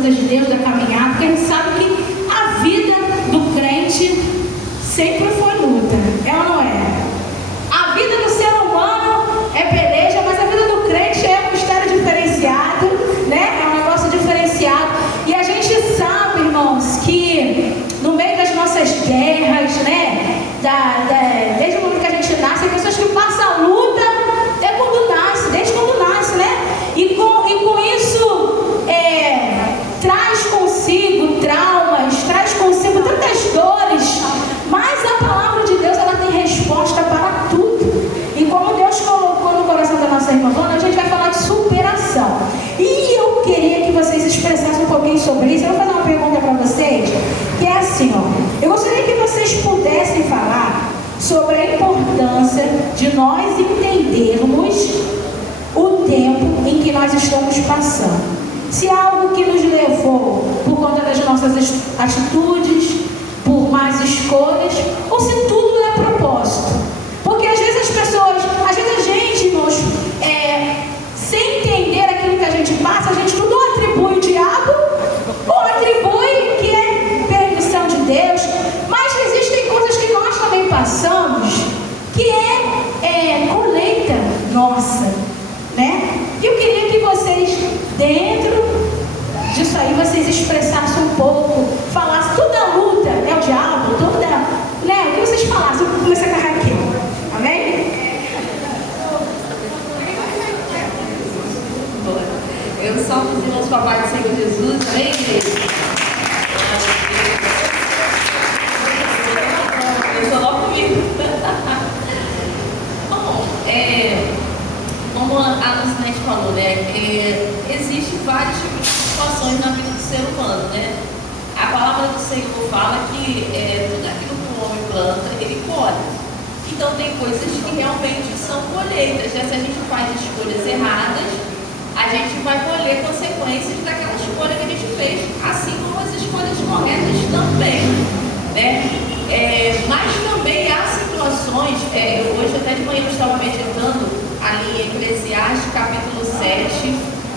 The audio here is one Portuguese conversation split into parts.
coisas de Deus, da caminhada, porque a gente sabe que a vida do crente sempre foi luta, é ou não é? A vida do ser humano é peleja, mas a vida do crente é um mistério diferenciado, né? É um negócio diferenciado. E a gente sabe, irmãos, que no meio das nossas guerras, né? Desde o momento que a gente nasce, tem pessoas que passam a luta desde quando nasce, né? E com isso traz consigo traumas, traz consigo tantas dores, mas a palavra de Deus, ela tem resposta para tudo. E como Deus colocou no coração da nossa irmã Vânia, a gente vai falar de superação. E eu queria que vocês expressassem um pouquinho sobre isso. Eu vou fazer uma pergunta para vocês, que é assim, ó. Eu gostaria que vocês pudessem falar sobre a importância de nós entendermos o tempo em que nós estamos passando. Se é algo que nos levou por conta das nossas atitudes, por más escolhas, ou se tudo é propósito. Porque às vezes as pessoas, às vezes a gente, irmãos, sem entender aquilo que a gente passa, a gente tudo atribui o diabo, ou atribui que é permissão de Deus, mas existem coisas que nós também passamos, que é colheita nossa, né? E eu queria que vocês, dentro disso aí, vocês expressassem um pouco, falassem, toda luta é o diabo, toda, né? O que vocês falassem, eu vou começar com a Raquel, amém? Eu salvo os irmãos papai do Senhor Jesus, amém, igreja? Eu sou logo comigo. Bom, como a Lucinete falou, né? Existem vários tipos de situações na vida do ser humano, né? A palavra do Senhor fala que tudo aquilo que o homem planta, ele colhe. Então tem coisas que realmente são colheitas, né? Se a gente faz escolhas erradas, a gente vai colher consequências daquela escolha que a gente fez, assim como as escolhas corretas também, né? Mas também há situações, hoje até de manhã eu estava meditando ali em Eclesiastes, capítulo 7,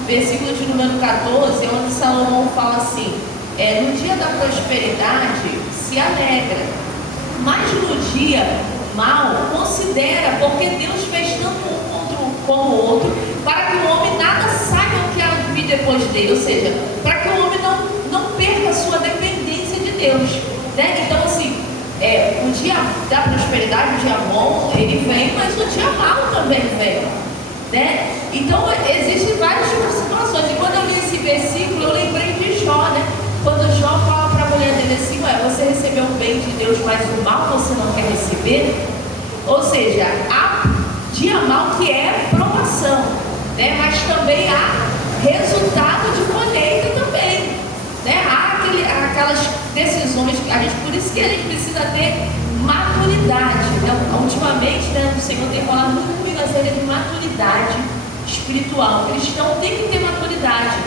versículo de número 14, onde Salomão fala assim, no dia da prosperidade se alegra, mas no dia mal considera, porque Deus fez tanto um como o outro, para que o homem nada saiba o que há de vir depois dele, ou seja, para que o homem não perca a sua dependência de Deus, né? Então assim, o dia da prosperidade, o dia bom, ele vem, mas o dia mal também vem, né? Então existem várias situações, e quando eu li esse versículo, eu lembrei de Jó, né? Quando Jó fala para a mulher dele assim, você recebeu o bem de Deus, mas o mal você não quer receber, ou seja, há dia mal que é provação, né? Mas também há resultado de colheita também, né? Há aquelas decisões, por isso que a gente precisa ter maturidade, né? Ultimamente, né, o Senhor tem falado muito comigo acerca de maturidade espiritual. O cristão tem que ter maturidade,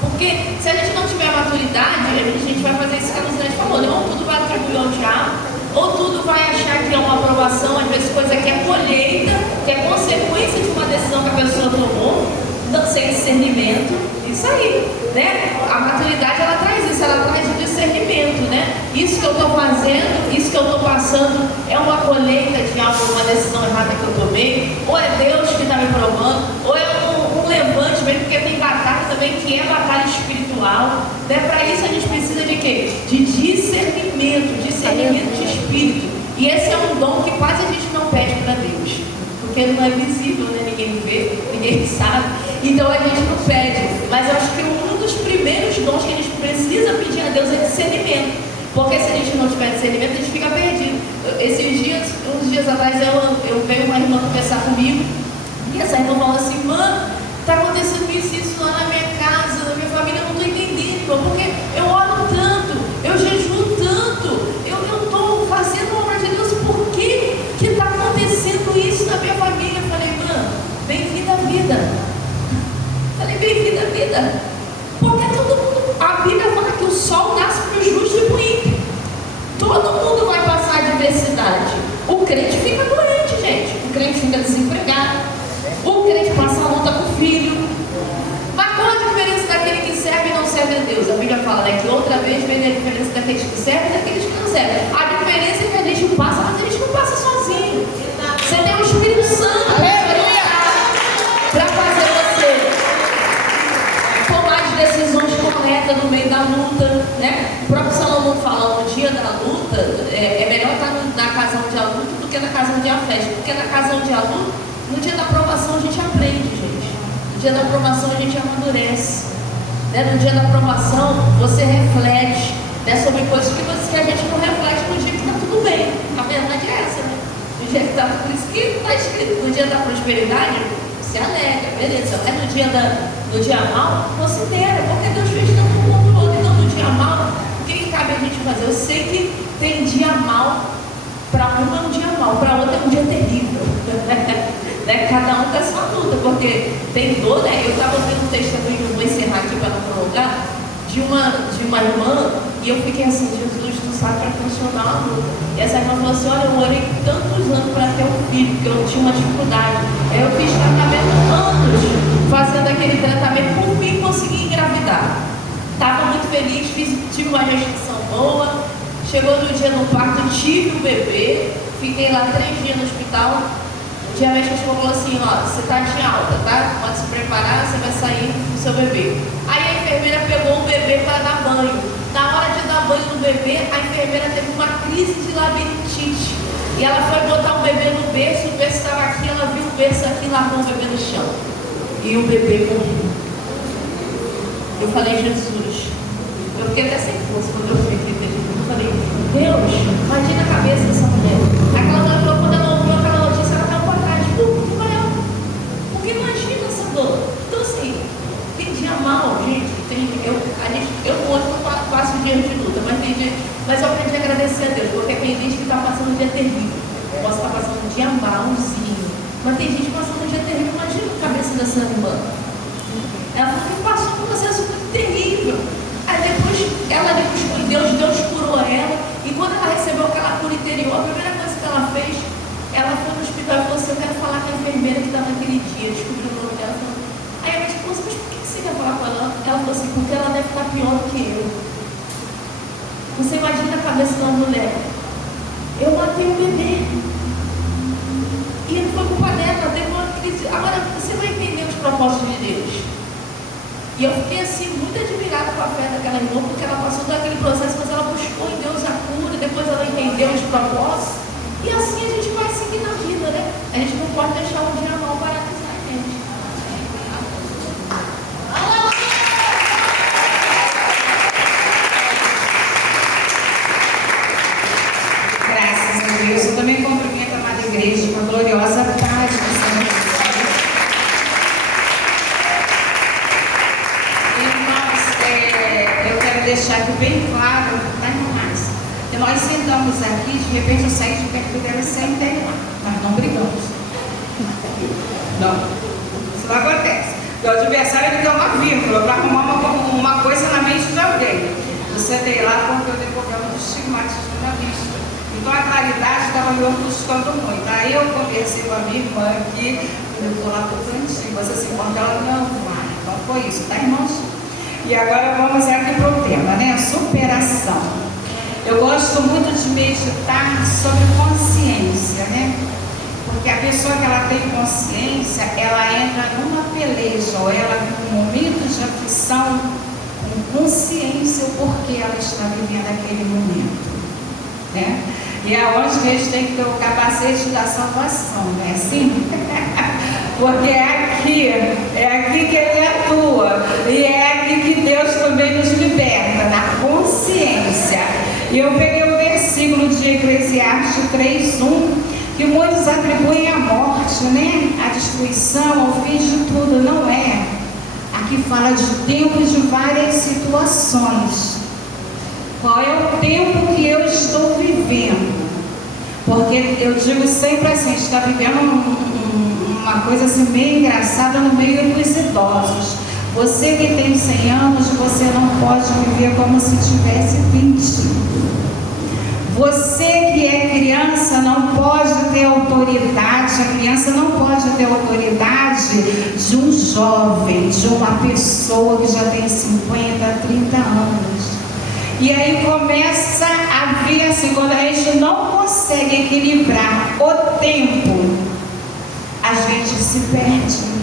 porque se a gente não tiver maturidade, a gente vai fazer isso que a Lucinete falou, né? Ou tudo vai atribuir ao diabo, ou tudo vai achar que é uma aprovação, às vezes coisa que é colheita, que é consequência de uma decisão que a pessoa tomou, não sem discernimento, isso aí, né? A maturidade, ela traz isso, ela traz o discernimento, né? Isso que eu estou fazendo, isso que eu estou passando, é uma colheita de algo, uma decisão errada que eu tomei, ou é Deus que está me provando, ou é um levante mesmo, porque tem batalha também que é batalha espiritual, né? Para isso a gente precisa de quê? De discernimento de espírito. E esse é um dom que quase a gente não pede para Deus, porque não é visível, né? Ninguém vê, ninguém sabe, então a gente não pede. Mas eu acho que um dos primeiros dons que a gente precisa pedir a Deus é discernimento, porque se a gente não tiver discernimento, a gente fica perdido. Uns dias atrás eu veio uma irmã conversar comigo, e essa irmã falou assim, está acontecendo isso lá na minha casa, na minha família, eu não estou entendendo, porque eu oro tanto, eu jejuo tanto, eu estou fazendo a obra de Deus, por que está acontecendo isso na minha família? Eu falei, bem-vinda à vida. Falei, bem-vinda à vida. Porque todo mundo, a Bíblia fala que o sol nasce para o justo e para o ímpio. Todo mundo vai passar adversidade. O crente fica doente, gente. O crente fica desempregado. O crente passa a luta com o filho. Mas quando entender a diferença daqueles que servem e daqueles que não servem. A diferença é que a gente passa, mas a gente não passa sozinho. Você tem o Espírito Santo para fazer você tomar as decisões corretas no meio da luta, né? O próprio Salomão fala, no dia da luta, é melhor estar na casa onde há luta do que na casa onde há festa. Porque na casa onde há luta, no dia da aprovação a gente aprende, gente. No dia da aprovação a gente amadurece. Né? No dia da aprovação você reflete, né, sobre coisas que a gente não reflete no dia que está tudo bem. A verdade é essa, né? No dia que está tudo isso que está escrito. No dia da prosperidade, você alega, beleza. Mas no dia mal, considera, porque Deus fez tanto um como o outro. Então no dia mal, o que cabe a gente fazer? Eu sei que tem dia mal, para um é um dia mal, para outro é um dia terrível. Né? Cada um com a sua luta, porque tem dor, né? Eu estava vendo um testemunho, vou encerrar aqui para não prolongar, de uma irmã, e eu fiquei assim, Jesus, tu sabe para funcionar uma luta. E essa irmã falou assim, olha, eu orei tantos anos para ter um filho, porque eu tinha uma dificuldade. Aí eu fiz tratamento anos, fazendo aquele tratamento, por fim consegui engravidar. Estava muito feliz, tive uma gestação boa, chegou no dia do parto, tive o bebê, fiquei lá 3 dias no hospital. Um dia a médica falou assim, ó, você tá de alta, tá? Pode se preparar, você vai sair com o seu bebê. Aí a enfermeira pegou o bebê para dar banho. Na hora de dar banho no bebê, a enfermeira teve uma crise de labirintite. E ela foi botar o bebê no berço, o berço estava aqui, ela viu o berço aqui e largou o bebê no chão. E o bebê morreu. Eu falei, Jesus, eu fiquei até sem força quando eu fui aqui. Eu falei, Deus, imagina a cabeça dessa mulher. Aquela mulher falou, quando ela ouviu aquela notícia, ela caiu para trás. Porque imagina essa dor. Então assim, tem dia mal, gente. Eu hoje não passo o dia de luta, mas eu aprendi a agradecer a Deus, porque tem gente que está passando um dia terrível. Eu posso estar passando um dia malzinho, mas tem gente passando um dia terrível. Imagina a cabeça dessa irmã. Ela falou que passou por um processo muito terrível. Aí depois ela buscou em Deus curou ela. E quando ela recebeu aquela cura interior, a primeira coisa que ela fez, ela foi no hospital e falou assim, eu quero falar com a enfermeira que estava naquele dia, descobriu o nome dela. Aí a médica falou assim, mas por que você quer falar com ela? Ela falou assim, porque ela deve estar pior do que eu. Você imagina a cabeça de uma mulher. Eu matei o bebê. E não foi culpa dela, teve uma crise. Agora você vai entender os propósitos de Deus. E eu fiquei assim, muito admirada com a fé daquela irmã, porque ela passou por aquele processo, mas ela buscou em Deus a cura, depois ela entendeu os propósitos. E assim a gente vai seguir na vida, né? A gente não pode deixar um dia mal paralisar a gente. Graças a Deus. Eu também cumprimento a amada igreja com a gloriosa paz do Senhor. Irmãos, eu quero deixar aqui bem claro, tá, irmãs? Nós sentamos aqui, de repente eu saí de perto dela e sentei lá. Nós não brigamos. Não. Isso não acontece. O adversário ele deu uma vírgula para arrumar uma coisa na mente de alguém. Eu sentei lá porque eu dei problema do estigmatismo na vista. Então a claridade estava me ofuscando muito. Aí eu conversei com a minha irmã aqui, eu vou lá para o cantinho, você se importa? Ela não vai. Então foi isso, tá, irmãos? E agora vamos aqui para o tema, né? Superação. Eu gosto muito de meditar sobre consciência, né? Porque a pessoa que ela tem consciência, ela entra numa peleja, ou ela vive um momento de aflição com consciência o porquê ela está vivendo aquele momento, né? E é onde que a gente tem que ter o capacete da salvação, não é assim? Porque é aqui que Ele atua, e é aqui que Deus também nos liberta, na consciência. E eu peguei o versículo de Eclesiastes 3:1, que muitos atribuem à morte, né? A destruição, ao fim de tudo. Não é. Aqui fala de tempo de várias situações. Qual é o tempo que eu estou vivendo? Porque eu digo sempre assim, a gente está vivendo uma coisa assim meio engraçada no meio dos idosos. Você que tem 100 anos, você não pode viver como se tivesse 20. Você que é criança não pode ter autoridade, a criança não pode ter autoridade de um jovem, de uma pessoa que já tem 50, 30 anos. E aí começa a vir assim, quando a gente não consegue equilibrar o tempo, a gente se perde.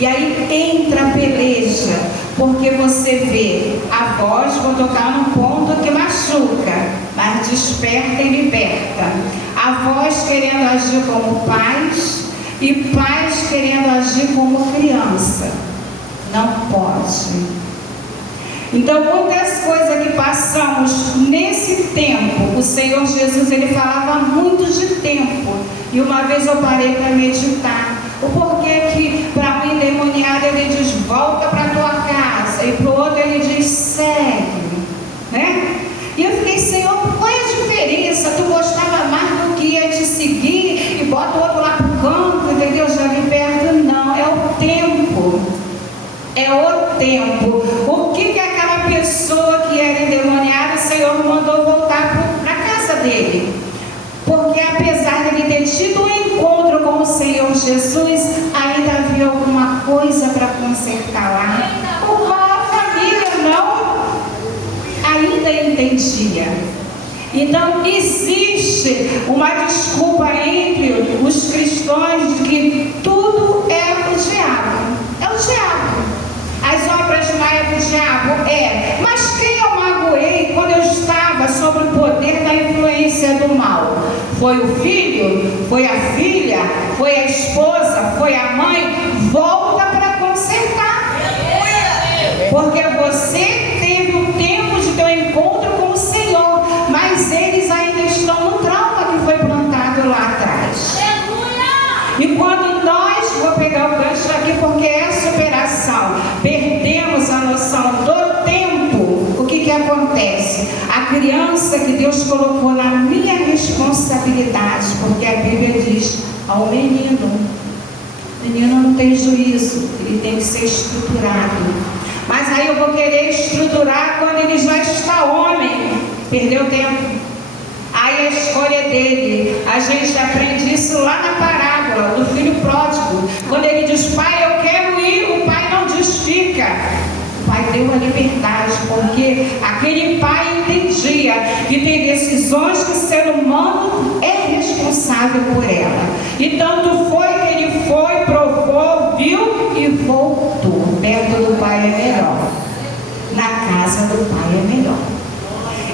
E aí entra a peleja, porque você vê a voz, vou tocar num ponto que machuca, mas desperta e liberta. A voz querendo agir como pais e pais querendo agir como criança. Não pode. Então, muitas coisas que passamos nesse tempo, o Senhor Jesus, ele falava muito de tempo. E uma vez eu parei para meditar. O porquê que para um endemoniado ele diz, volta para a tua casa. E para o outro ele diz, segue. Né? E eu fiquei, Senhor, qual é a diferença? Tu gostava mais do que ia te seguir e bota o outro lá para o canto, entendeu? Já liberta. Não, é o tempo. É o tempo. O que aquela pessoa que era endemoniada, o Senhor mandou voltar para a casa dele? Porque apesar de ele ter tido um encontro com o Senhor Jesus, ainda havia alguma coisa para consertar lá. A família não ainda entendia. Então existe uma desculpa entre os cristãos de que tudo é o diabo. É o diabo. As obras mais do diabo mas quem eu magoei quando eu estava sob o poder da influência do mal? Foi o filho? Foi a filha? Foi a esposa? Foi a mãe? Volta para consertar. Porque você teve o tempo de ter um encontro com o Senhor, mas eles ainda estão no trauma que foi plantado lá atrás. E quando nós, vou pegar o gancho aqui porque é superação, perdemos a noção do tempo, o que acontece? A criança que Deus colocou na minha responsabilidade, porque a Bíblia diz ao menino não tem juízo, ele tem que ser estruturado. Mas aí eu vou querer estruturar quando ele já está homem, perdeu tempo. Aí a escolha dele, a gente aprende isso lá na parábola do filho pródigo. Quando ele diz, pai, eu quero ir, o pai não diz, fica. O pai deu a liberdade, porque aquele pai entendia que tem decisões que o ser humano é responsável por ela. E tanto foi que ele foi, provou, viu e voltou. Perto do pai é melhor. Na casa do pai é melhor.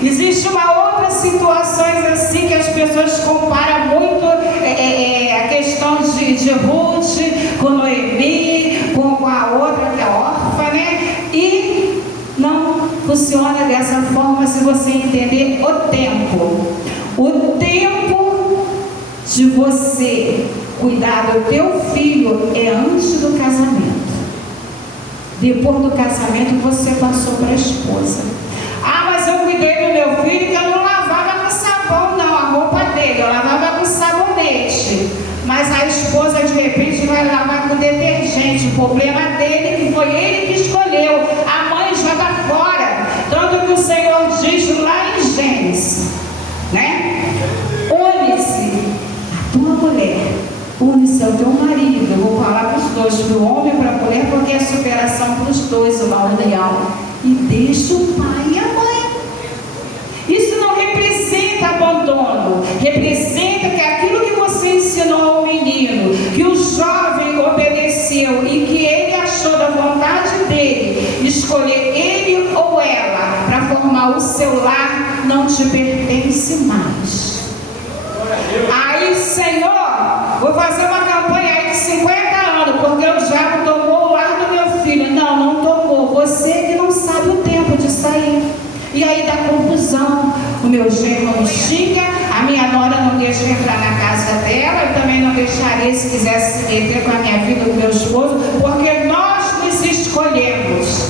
Existe uma outra situações assim que as pessoas comparam muito a questão de Ruth com Noemi, com a outra que é órfã, né? E não funciona dessa forma se você entender o tempo. O tempo de você cuidar do teu filho é antes do casamento. Depois do casamento você passou para a esposa. Mas eu cuidei do meu filho que eu não lavava com sabão, não, a roupa dele, eu lavava com sabonete. Mas a esposa de repente vai lavar com detergente. O problema dele que foi ele que escolheu. A mãe joga fora. Tanto que o Senhor diz lá em Gênesis, né? Une-se a tua mulher, une-se ao teu marido. Eu vou falar para os dois, para o homem e para a mulher, porque é superação para os dois, uma união. E deixa o pai e a mãe. Isso não representa abandono, representa que aquilo que você ensinou ao menino, que o jovem obedeceu e que ele achou da vontade dele, escolher ele ou ela para formar o seu lar, não te pertence mais. Aí, Senhor, vou fazer uma campanha aí de 50 anos, porque o diabo tomou o lar do meu filho. Não tomou. Você que não sabe o tempo de sair. E aí dá confusão. O meu genro me xinga, a minha nora não deixa eu entrar na casa dela, eu também não deixaria se quisesse se meter com a minha vida, com o meu esposo, porque nós nos escolhemos.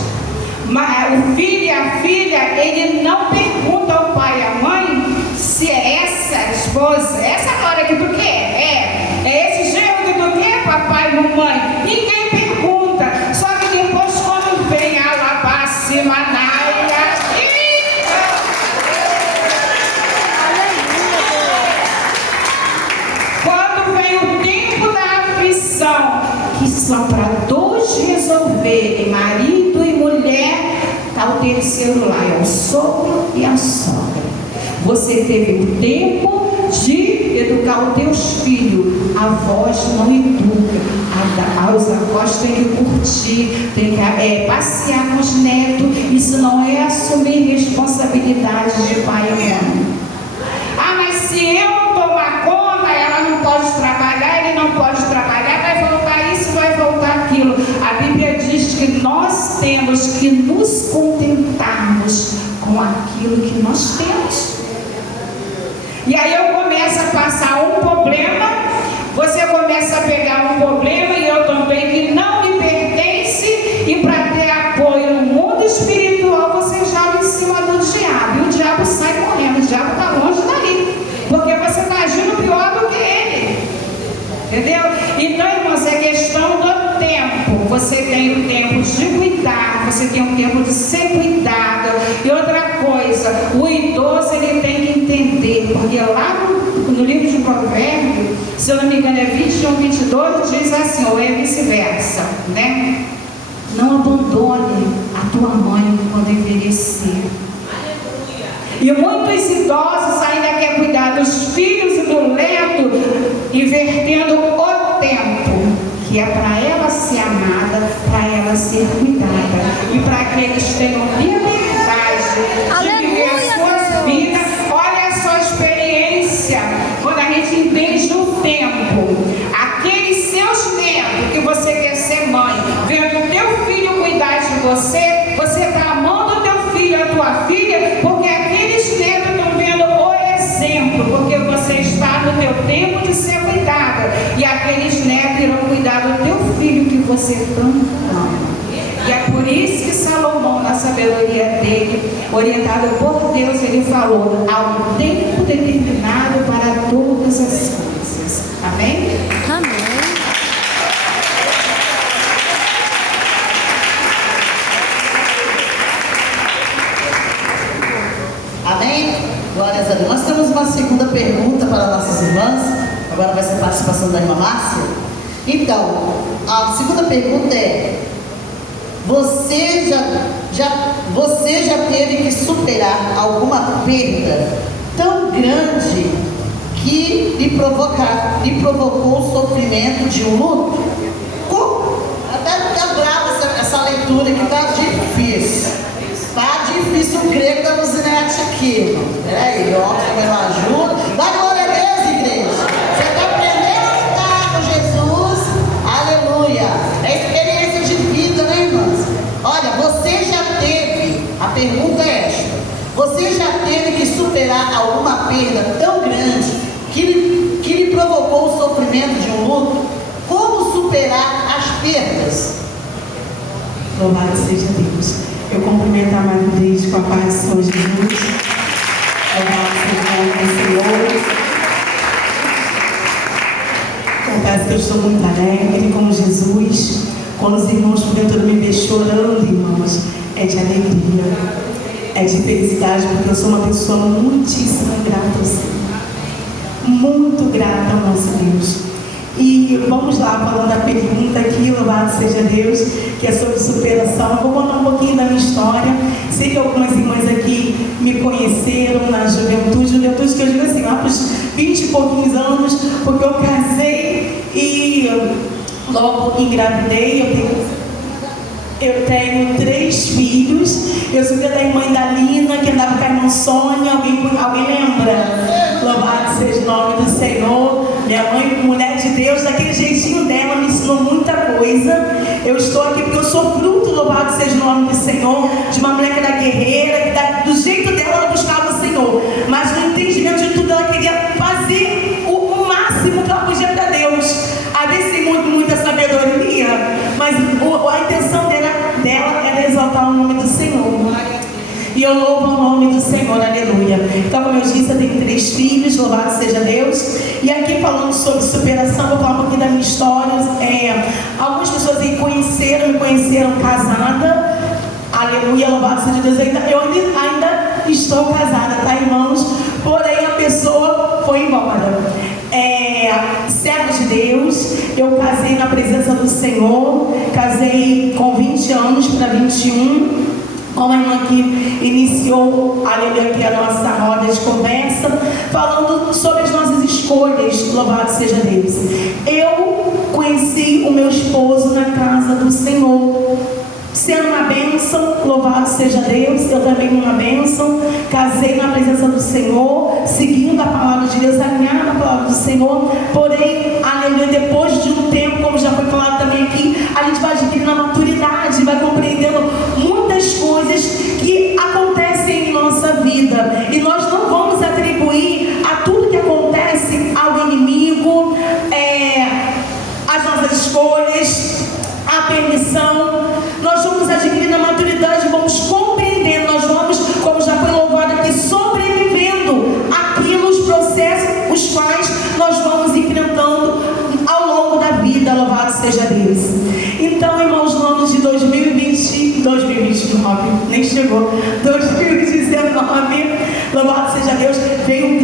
Mas o filho e a filha, ele não pergunta ao pai e à mãe se é essa esposa, essa nora que tu quer, é esse genro que tu quer, papai e mamãe. Ninguém pergunta, só que depois quando vem a labacimanaia, quando vem o tempo da aflição, que são para dois resolverem, marido e mulher, está o terceiro lá, é o sogro e a sogra. Você teve o tempo de educar os teus filhos. Avós não educam. Os avós têm que curtir, têm que passear com os netos. Isso não é assumir responsabilidade de pai e mãe. Ah, mas se eu tomar conta, ela não pode trabalhar, ele não pode trabalhar, vai voltar isso, vai voltar aquilo. A Bíblia diz que nós temos que nos contentarmos com aquilo que nós temos. E aí eu começo a passar um problema, você começa a pegar um problema e eu também que não me pertence, e para ter apoio no mundo espiritual você joga em cima do diabo, e o diabo sai correndo, o diabo está longe dali, porque você está agindo pior do que ele, entendeu? Então, irmãos, é questão do tempo. Você tem o tempo de cuidar, você tem o tempo de ser cuidado. E outra coisa, o idoso ele tem que entender, porque lá no livro de Provérbios, se eu não me engano é 21, 22, diz assim, ou é vice-versa, né? Não abandone a tua mãe quando envelhecer. E muitos idosos ainda querem cuidar dos filhos e do neto, invertendo o tempo, que é para ela ser amada, para ela ser cuidada, e para que eles tenham liberdade de viver as suas vidas. Olha a sua experiência, quando a gente entende o tempo, aqueles seus netos que você quer ser mãe, vendo o teu filho cuidar de você, você está amando o teu filho, a tua filha, porque aqueles netos estão vendo o exemplo, porque você está no teu tempo de ser cuidada, e aqueles netos irão cuidar do teu filho que você tanto ama. E é por isso que Salomão, na sabedoria dele, orientado por Deus, ele falou: há um tempo determinado para todas as coisas. Amém? Amém. Amém? Glórias a Deus. Nós temos uma segunda pergunta para nossas irmãs. Agora vai ser a participação da irmã Márcia. Então, a segunda pergunta é: você já teve que superar alguma perda tão grande que lhe provocou o sofrimento de um luto? Até ficar brava essa leitura que está difícil. Está difícil o grego da Luzinete aqui, irmão. Peraí, ó, me ajuda. Dá glória a Deus, igreja. Você está aprendendo a estar com Jesus. Aleluia. É experiência de vida, né, irmãs? Olha, você já teve, a pergunta é esta: você já teve que superar alguma perda tão grande que lhe provocou o sofrimento de um luto? Como superar as perdas? Louvado seja Deus. Eu cumprimento a amada igreja com a paz do Senhor Jesus. Louvado seja o nome do Senhor. Confesso que eu estou muito alegre com Jesus. Quando os irmãos porventura me veem chorando, irmãos, é de alegria, é de felicidade, porque eu sou uma pessoa muitíssimo grata ao Senhor. Muito grata ao nosso Deus. E vamos lá, falando da pergunta aqui, louvado seja Deus, que é sobre superação. Eu vou contar um pouquinho da minha história. Sei que algumas irmãs aqui me conheceram na juventude que eu digo assim, lá para os 20 e pouquinhos anos, porque eu casei e logo engravidei. Eu tenho 3 filhos. Eu sou filha da irmã Dalina, que andava com a irmã Sônia. Alguém lembra? Louvado seja o nome do Senhor. Minha mãe, mulher de Deus, daquele jeitinho dela, me ensinou muita coisa. Eu estou aqui porque eu sou fruto, louvado seja o nome do Senhor, de uma mulher que era guerreira, que do jeito dela ela buscava o Senhor. Mas no entendimento de tudo, ela queria fazer o máximo que ela podia para Deus. Às vezes tem muita sabedoria, mas a intenção dela era exaltar o nome do Senhor. E eu louvo o nome do Senhor, aleluia. Então, como eu disse, eu tenho 3 filhos, louvado seja Deus. E aqui falando sobre superação, vou falar um pouquinho da minha história. Algumas pessoas aí me conheceram casada. Aleluia, louvado seja Deus. Eu ainda estou casada, tá, irmãos? Porém, a pessoa foi embora. Servo de Deus, eu casei na presença do Senhor. Casei com 20 anos para 21. Como a irmã que iniciou, aleluia, aqui a nossa roda de conversa, falando sobre as nossas escolhas, louvado seja Deus. Eu conheci o meu esposo na casa do Senhor, sendo uma bênção, louvado seja Deus. Eu também uma bênção, casei na presença do Senhor, seguindo a palavra de Deus, alinhada na palavra do Senhor. Porém, aleluia, depois de um tempo, como já foi falado também aqui, a gente vai adquirindo a maturidade, vai compreendendo muitas coisas que acontecem em nossa vida, e nós não vamos atribuir a tudo que acontece ao inimigo, as nossas escolhas, a permissão. Nós vamos adquirindo a maturidade, vamos compreendendo, nós vamos, como já foi louvado aqui, sobrevivendo àquilo, os processos, os quais nós vamos enfrentando ao longo da vida, louvado seja Deus. Então, irmãos, no ano de 2029, nem chegou, 2019, louvado seja Deus, veio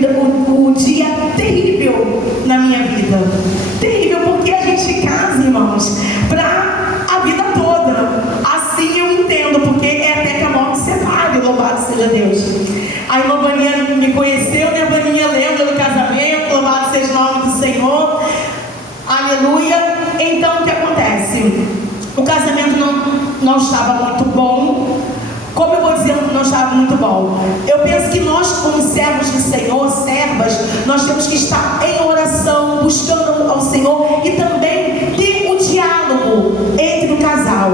o dia terrível na minha vida. Terrível, porque a gente casa, irmãos, para a vida toda. Assim eu entendo, porque é até que a morte separe, louvado seja Deus. A irmã Vaninha me conheceu, né? A Vaninha lembra do casamento, louvado seja o nome do Senhor. Aleluia. Então, o que acontece? O casamento não estava muito bom. Como eu vou dizendo que não estava muito bom? Eu penso que nós, como servos do Senhor, servas, nós temos que estar em oração, buscando ao Senhor, e também ter o diálogo entre o casal.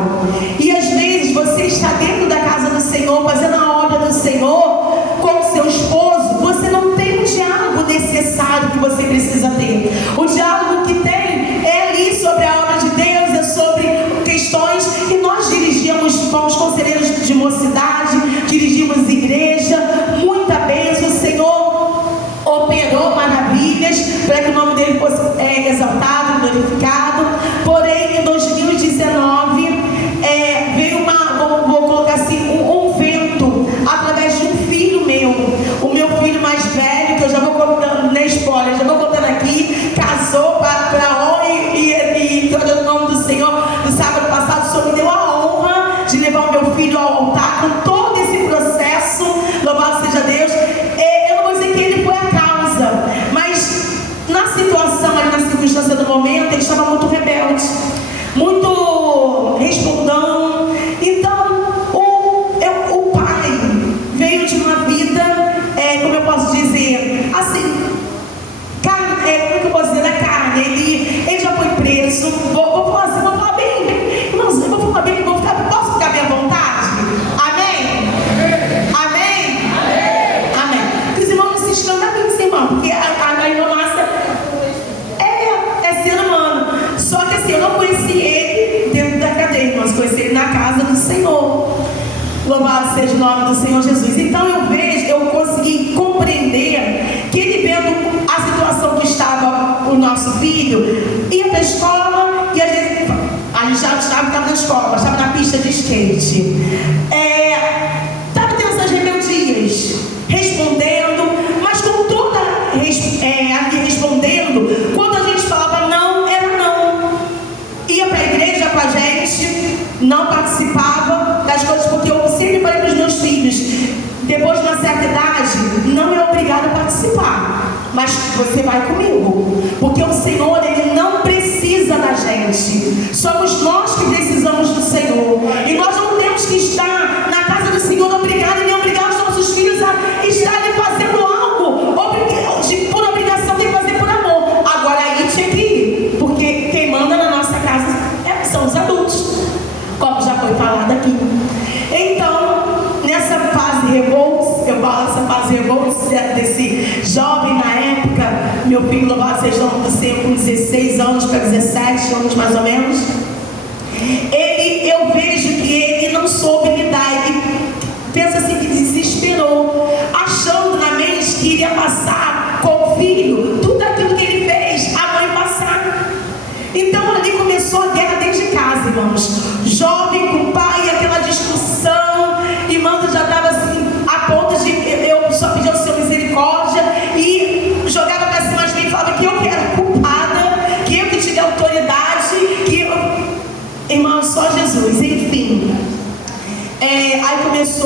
E às vezes você está dentro da casa do Senhor, fazendo a obra do Senhor com o seu esposo, você não tem o diálogo necessário que você precisa ter. O diálogo que tem é ali sobre a obra de Deus, é sobre questões que nós dirigimos, fomos conselheiros de mocidade, dirigimos igreja, muita bênção. O Senhor operou maravilhas para que o nome dele fosse exaltado, glorificado. Porém, em 2019 veio vou colocar assim, um vento através de um filho meu, o meu filho mais velho, que eu já vou contando, nem spoiler, já vou contando aqui, casou para a honra e todo o nome do Senhor. No sábado passado, o Senhor me deu a honra de levar o meu filho ao altar com todo esse processo, louvado seja Deus. Eu não vou dizer que ele foi a causa, mas na situação, ali na circunstância do momento, ele estava muito rebelde, muito respondão. Então, o pai veio de uma vida, como eu posso dizer, assim, carne, como é que eu posso dizer, da carne. Ele já foi preso. Vou falar bem, irmãos, eu vou falar bem, posso ficar bem à vontade? Amém? Amém? Amém. Que os irmãos não se escandalizem, irmão, porque a irmã Márcia é ser humano. Só que assim, eu não conheci ele dentro da cadeia, irmãos, conheci ele na casa do Senhor. Louvado seja o nome do Senhor Jesus. Então eu consegui compreender que ele, vendo a situação que estava o nosso filho, ia para a escola, e a gente já estava na escola, mas estava na pista de skate. Estava tendo essas rebeldias, respondendo, mas com toda ali respondendo, quando a gente falava não, era não. Ia para a igreja com a gente, não participava das coisas, porque eu sempre falei para os meus filhos, depois de uma certa idade, não é obrigado a participar, mas você vai comigo, porque o Senhor, ele não precisa da gente, somos nós que precisamos do Senhor, e nós não temos que estar na casa do Senhor obrigado, e nem obrigar os nossos filhos a estarem fazendo algo por obrigação, tem que fazer por amor. Agora aí tinha que ir, porque quem manda na nossa casa são os adultos, como já foi falado aqui. Então, nessa fase revolta, eu falo essa fase revolta desse jovem na época, meu filho, louvado seja o nome do Senhor, com 16 anos para 17 anos mais ou menos, eu vejo que ele não soube lidar, ele pensa assim, que desesperou, achando na mente que iria passar com o filho tudo aquilo que ele fez a mãe passar. Então ali começou a guerra dentro de casa, irmãos, jovem com o pai, aquela discussão, irmãos, já estava assim, a ponto de eu só pedir ao Senhor misericórdia, e jogava para cima de mim e falava que eu que era culpada, que eu que tive autoridade, que eu... Irmãos, só Jesus, enfim. Aí começou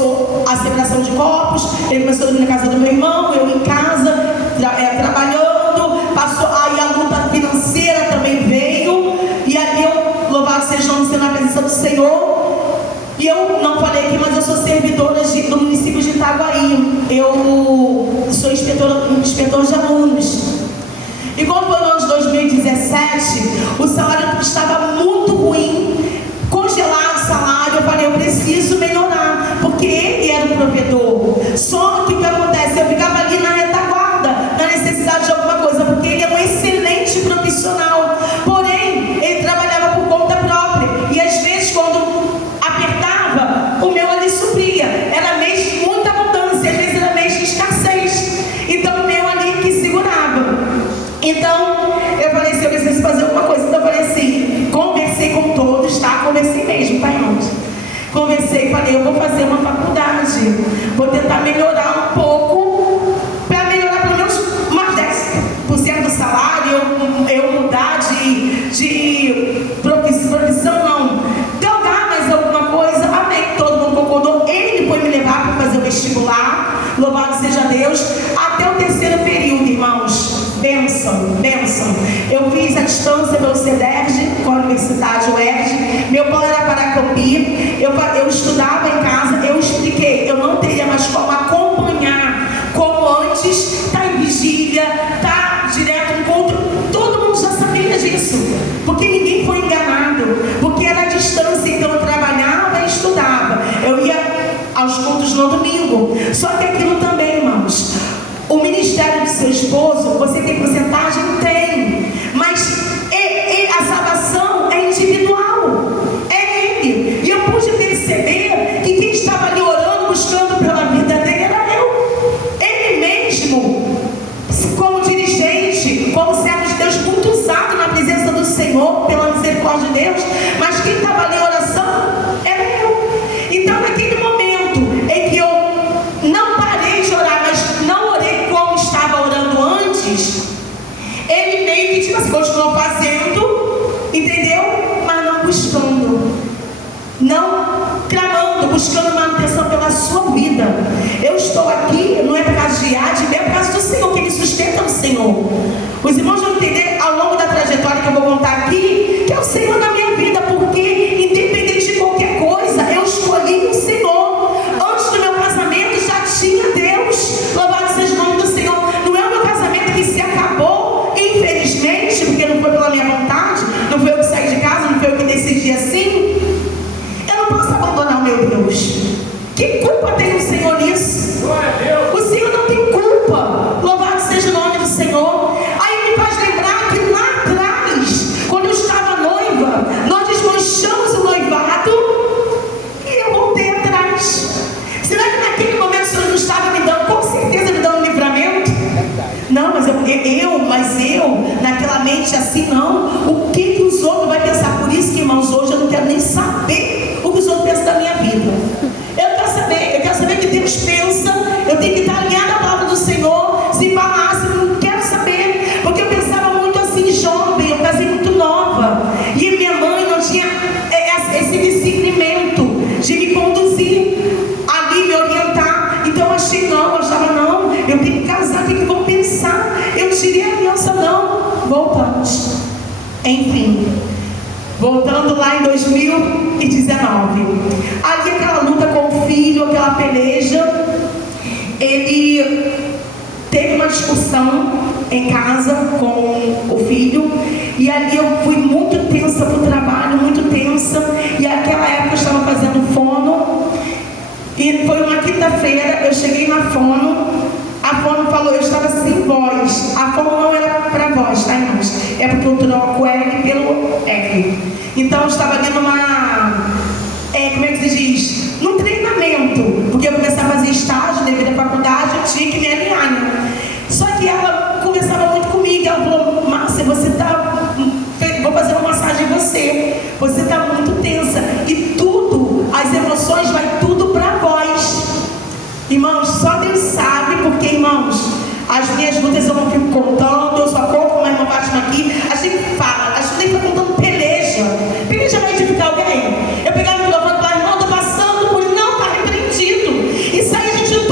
copos, ele começou a dormir na casa do meu irmão, eu em casa, trabalhando, passou, aí a luta financeira também veio, e ali eu, louvado seja o nome do Senhor, na presença do Senhor, e eu não falei aqui, mas eu sou servidora do município de Itaguaí, eu sou inspetor de alunos. E quando foi no ano de 2017, o salário estava muito ruim, congelado o salário, eu falei, eu preciso melhorar, porque ele era o provedor. Só que o que acontece? Eu ficava ali na retaguarda, na necessidade de alguma coisa, porque ele é um excelente profissional, porém, ele trabalhava por conta própria, e às vezes quando apertava, o meu ali supria, era mês de muita abundância, às vezes era mês de escassez, então o meu ali que segurava. Então, eu falei assim, eu preciso fazer alguma coisa. Então eu falei assim, conversei com todos, tá? Conversei mesmo, tá, irmãos? Conversei e falei, eu vou fazer uma faculdade, vou tentar melhorar um pouco, para melhorar pelo menos mais 10% do salário, eu mudar de profissão, não. Galgar mais alguma coisa, amém, todo mundo concordou. Ele foi me levar para fazer o vestibular, louvado seja Deus, até o terceiro período, irmãos. Bênção. Eu fiz a distância pelo CEDERJ, com a Universidade UERJ. Meu plano era Paracambi. Eu estudava em casa. Eu expliquei. Eu não teria mais como acompanhar como antes. Tá em vigília, tá direto encontro. Todo mundo já sabia disso. Porque ninguém foi enganado. Porque era a distância. Então eu trabalhava e estudava. Eu ia aos cultos no domingo. Só que aquilo também, irmãos. O ministério do seu esposo, você tem porcentagem? Tem. Mas a salvação é individual. É ele. E eu pude perceber que quem estava ali orando, buscando pela vida dele, era eu. Ele mesmo, como dirigente, como servo de Deus, muito usado na presença do Senhor, pela misericórdia de Deus. Mas quem estava ali em oração, era eu. Então, naquele momento em que eu não parei de orar, mas não orei como estava orando antes, ele meio que tipo assim, continuou fazendo, entendeu? Mas não buscando, não clamando, buscando manutenção pela sua vida. Eu estou aqui, não é por causa de arte, é por causa do Senhor, que me sustenta o Senhor. Os irmãos vão entender ao longo da trajetória que eu vou contar aqui, que é o Senhor na minha vida, porque independente de qualquer coisa, eu escolhi o Senhor. Antes do meu casamento já tinha Deus, louvado seja o nome do Senhor. Não é o meu casamento que se acabou, infelizmente, porque não foi pela minha vontade, não foi eu que saí de casa, não foi eu que decidi assim. Eu não posso abandonar o meu Deus. Que culpa tem o Senhor nisso? O Senhor não tem culpa, louvado seja o nome do Senhor. Aí me faz lembrar que lá atrás, quando eu estava noiva, nós desmanchamos o noivado e eu voltei atrás. Será que naquele momento o Senhor não estava me dando, com certeza me dando um livramento? Não, mas eu, naquela mente assim, não. O que os outros vão pensar? Por isso que, irmãos, hoje eu não quero nem saber o que os outros pensam da minha vida. Eu quero saber o que Deus pensa. Eu tenho que estar alinhada à palavra do Senhor. Se falasse, eu não quero saber. Porque eu pensava muito assim, jovem, eu casei muito nova. E minha mãe não tinha esse discernimento de me conduzir ali, me orientar. Então eu achei não, eu achava não, eu tenho que casar, o que vão pensar? Eu tirei a aliança, não. Voltamos. Enfim, voltando lá em 2019. Ali aquela luta com o filho, aquela peleja. Ele teve uma discussão em casa com o filho. E ali eu fui muito tensa para o trabalho, muito tensa. E naquela época eu estava fazendo fono. E foi uma quinta-feira, eu cheguei na fono. A fono falou, eu estava sem voz. A fono não era para voz, tá, irmãos? É porque eu troco o L pelo R. Então eu estava ali numa... como é que se diz? Num treinamento. Porque eu comecei a fazer estágio devido à faculdade, eu tinha que me alinhar, né? Só que ela conversava muito comigo. Ela falou, Márcia, você tá... Vou fazer uma massagem em você. Você tá muito tensa. E tudo, as emoções, vai tudo pra voz. Irmãos, só Deus sabe, porque, irmãos, as minhas lutas eu não fico contando, eu só conto com uma irmã Fátima aqui. A gente fala, a gente fica contando peleja. Peleja vai edificar alguém? Eu pegava o microfone e falava, irmão, tô passando por não estar repreendido. Isso aí a gente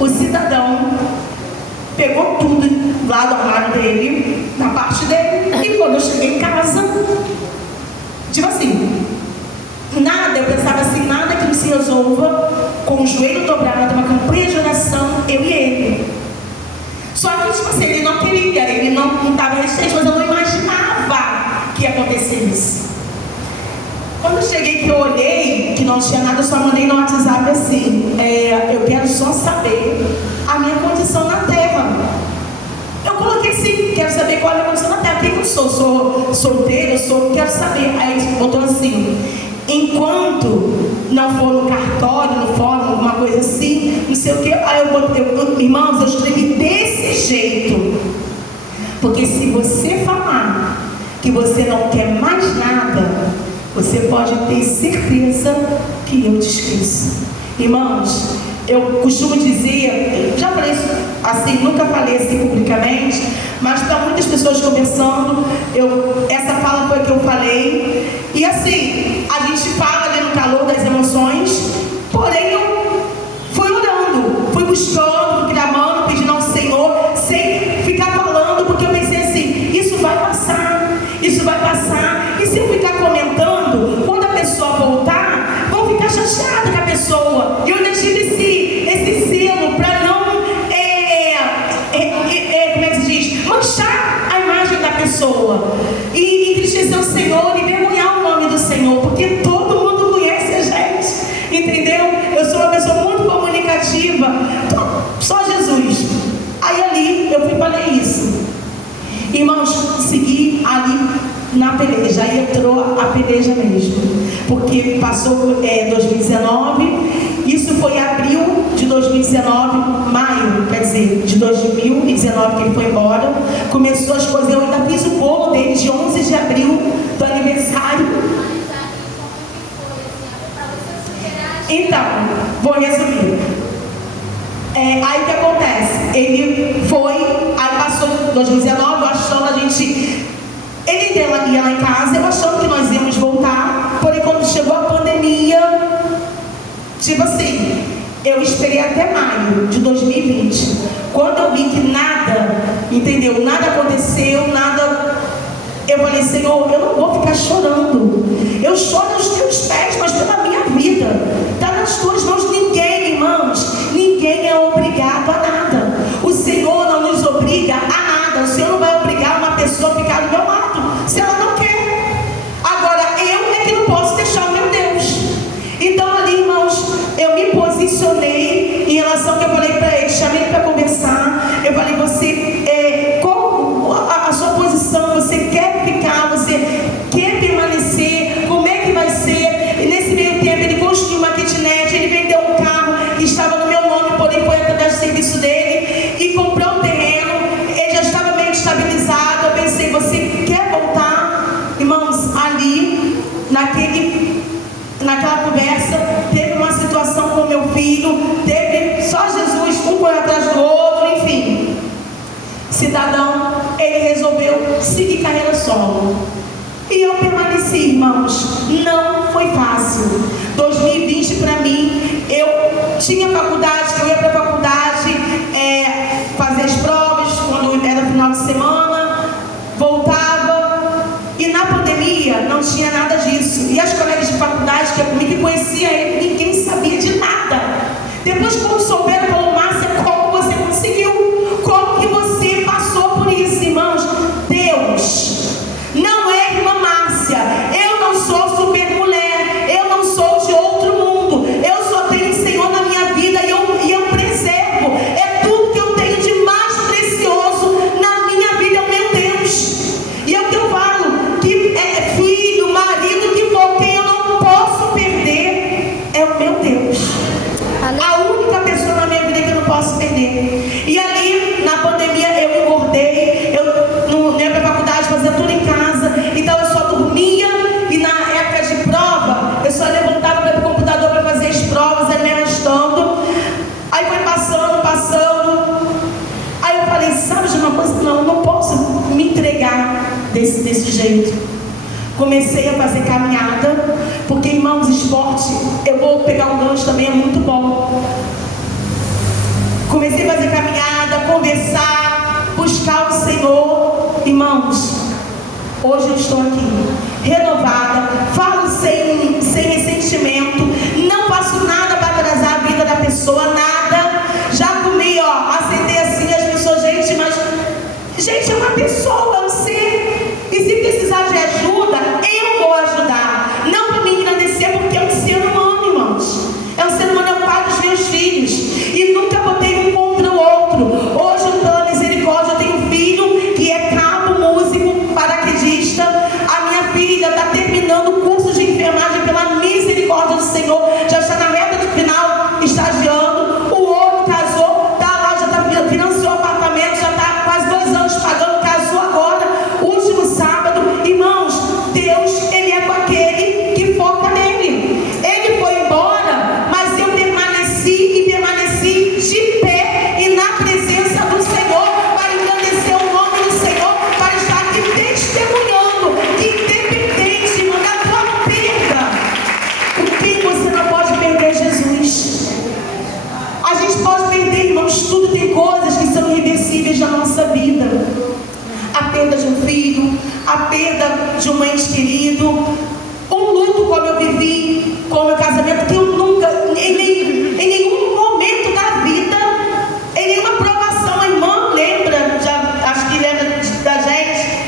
O cidadão pegou tudo lá do armário dele, na parte dele, e quando eu cheguei em casa, tipo assim, nada, eu pensava assim, nada que não se resolva com o joelho dobrado, uma campanha de oração, eu e ele. Só que, tipo assim, ele não queria, ele não estava resistente, mas eu não imaginava que ia acontecer isso. Quando eu cheguei, que eu olhei, que não tinha nada, eu só mandei no WhatsApp assim, eu quero só saber a minha condição na Terra. Eu coloquei assim, quero saber qual é a minha condição na Terra. Quem eu sou? Sou solteiro? Quero saber. Aí ele botou assim, enquanto não for no cartório, no fórum, alguma coisa assim, não sei o que. Aí eu botei, irmãos, eu escrevi desse jeito. Porque se você falar que você não quer mais nada, você pode ter certeza que eu te esqueço. Irmãos, eu costumo dizer, já falei isso assim, nunca falei assim publicamente, mas para muitas pessoas conversando, essa fala foi que eu falei. E assim, a gente fala ali no calor das emoções, porém eu fui orando, fui buscando, fui clamando, pedindo ao Senhor, sem ficar falando, porque eu pensei assim, isso vai passar, isso vai passar. E se eu ficar comentando, quando a pessoa voltar, vão ficar chateados com a pessoa. E eu ainda tive esse selo para não, como é que se diz? Manchar a imagem da pessoa. E entristecer o Senhor e vergonhar o nome do Senhor, porque todo mundo conhece a gente, entendeu? Eu sou uma pessoa muito comunicativa, só Jesus. Aí ali eu fui e falei isso. Irmãos, segui ali na peleja, aí entrou a peleja mesmo, porque passou 2019, isso foi abril de 2019, maio, quer dizer, de 2019 que ele foi embora, começou as coisas, eu ainda fiz o bolo dele de 11 de abril, do aniversário. Então, vou resumir. Aí o que acontece? Ele foi, aí passou 2019, eu achando a gente, ele ia lá em casa, eu achando que nós íamos voltar, porém quando chegou a pandemia, tipo assim, eu esperei até maio de 2020, quando eu vi que nada, entendeu? Nada aconteceu, nada, eu falei, Senhor, eu não vou ficar chorando, eu choro aos teus pés, mas pela minha vida, está nas tuas mãos. Ninguém, irmãos, ninguém é obrigado a nada, o Senhor não nos obriga a nada, o Senhor não vai obrigar uma pessoa a ficar do meu lado, se ela não quer. Agora, eu é que não posso deixar o meu Deus. Então ali, irmãos, eu me posicionei em relação ao que eu falei para ele, chamei ele para conversar, eu falei, você, qual a sua posição, você quer ficar, você quer permanecer, como é que vai ser? E nesse meio tempo ele construiu uma kitnet, ele vendeu um carro que estava no meu nome, porém foi através do serviço dele, e comprou um terreno, ele já estava meio estabilizado. Eu pensei, você quer voltar? Irmãos, ali, naquela conversa, teve uma situação com meu filho, teve só Jesus, um foi atrás do outro, enfim. Cidadão, ele resolveu seguir carreira solo. E eu permaneci, irmãos, não foi fácil. 2020 para mim, eu tinha faculdade, eu ia para a faculdade, fazer as provas, quando era final de semana, voltava, e na pandemia não tinha nada disso. E as colegas de faculdade que eu comigo, que conhecia ele, ninguém sabia de nada. Depois, quando souberam, falou, Márcia, como você conseguiu? Como que você passou por isso, irmãos? Deus, não é irmã Márcia, eu não sou super mulher, eu não sou de outro mundo, eu só tenho o Senhor na minha vida e eu preservo, é tudo que eu tenho de mais precioso na minha vida, é o meu Deus. E é o que eu falo, que é filho, marido, que for, quem eu não posso perder é o meu Deus. A única pessoa na minha vida que eu não posso perder. E ali, na pandemia, eu engordei, eu não ia para a faculdade, fazia tudo em casa, então eu só dormia, e na época de prova, eu só levantava para o computador para fazer as provas, me arrastando. Aí foi passando. Aí eu falei, sabe de uma coisa? Não, eu não posso me entregar desse jeito. Comecei a fazer caminhada, porque, irmãos, esporte, eu vou pegar um gancho também, é muito bom. Comecei a fazer caminhada, conversar, buscar o Senhor. Irmãos, hoje eu estou aqui, renovada, falo sem ressentimento, não faço nada para atrasar a vida da pessoa, nada. Já comi, aceitei assim as pessoas, gente, mas, gente, é uma pessoa, é um ser, e se precisar de ajuda, eu vou ajudar, não para me engrandecer, porque é um ser humano, irmãos, é um ser humano, é o pai dos meus filhos, e nunca botei um contra o outro. Hoje, pela misericórdia, eu tenho um filho que é cabo, músico, paraquedista. A minha filha está terminando o curso de enfermagem pela misericórdia do Senhor, já está na reta de final, estagiando. O outro casou, está lá, já está, financiou o apartamento, já está quase 2 anos pagando, casou agora, último sábado. Irmãos, Deus, Ele é com aquele que foca nele. Ele foi embora, mas eu permaneci e permaneci de pé e na presença do Senhor, para engrandecer o nome do Senhor, para estar aqui testemunhando que independente, irmão, da tua perda, o que você não pode perder, Jesus. A gente pode perder, irmãos, tudo. Tem coisas que são irreversíveis na nossa vida. A perda de um filho, a perda de um ente querido, um luto como eu vivi com o meu casamento, que eu nunca, em nenhum momento da vida, em nenhuma provação, a irmã lembra, acho que lembra da gente,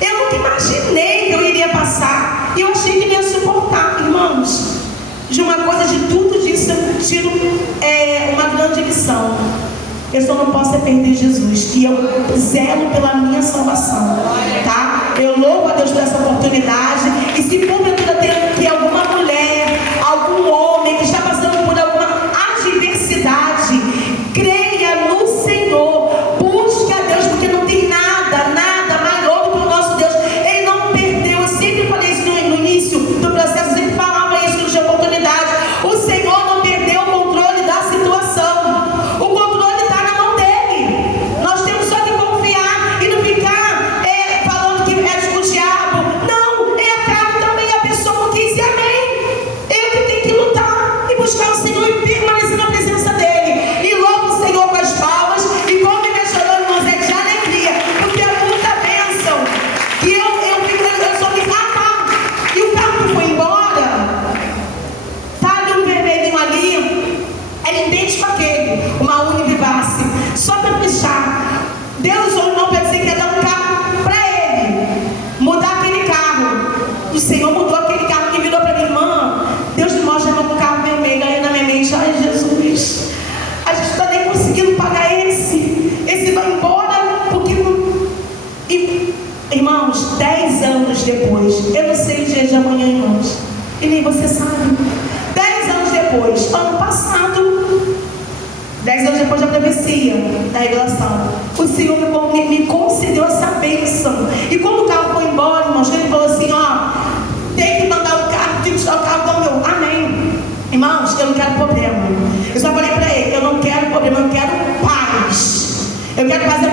eu nunca imaginei que eu iria passar, e eu achei que ia suportar, irmãos. De uma coisa, de tudo disso, eu tiro uma grande lição. Eu só não posso perder Jesus, e eu zelo pela minha salvação, tá? Eu louvo a Deus por essa oportunidade, e se porventura tem aqui alguma mulher, algum homem que está passando por alguma adversidade, creia no Senhor, busque a Deus, porque não tem nada maior do que o nosso Deus. Ele não perdeu. Eu sempre falei isso no início do processo, eu sempre falava isso que tinha oportunidade. O Senhor não perdeu o controle da situação. O controle está na mão dele. Nós temos só que confiar e não ficar falando que é o diabo. Não, é a carne também, a pessoa não quis, e amém. Eu que tenho que lutar e buscar o Senhor e permanecer na presença dele. E louvo o Senhor com as palmas, e como ele chorou, irmãos, é de alegria, porque é muita bênção. Que eu sou de e o carro que foi embora, tá ali um vermelhinho ali, é idêntico àquele, uma Univivace, só para fechar. Deus ou não para dizer que ia dar um carro para ele, mudar aquele carro. O Senhor mudou aquele carro, que virou para minha irmã. Deus me mostra um carro vermelho aí na minha mente. Ai, Jesus, a gente não está nem conseguindo pagar esse vai embora, porque não. E, irmãos, 10 anos depois, eu não sei o dia de amanhã, irmãos, e nem você sabe. 10 anos depois, ano passado, 10 anos depois da profecia, da revelação, o Senhor me concedeu essa bênção. E quando o carro foi embora, irmãos, ele falou assim, tem que mandar o carro, tem que tirar o carro do meu. Amém. Irmãos, eu não quero problema. Eu só falei para ele, eu não quero problema, eu quero paz. Eu quero fazer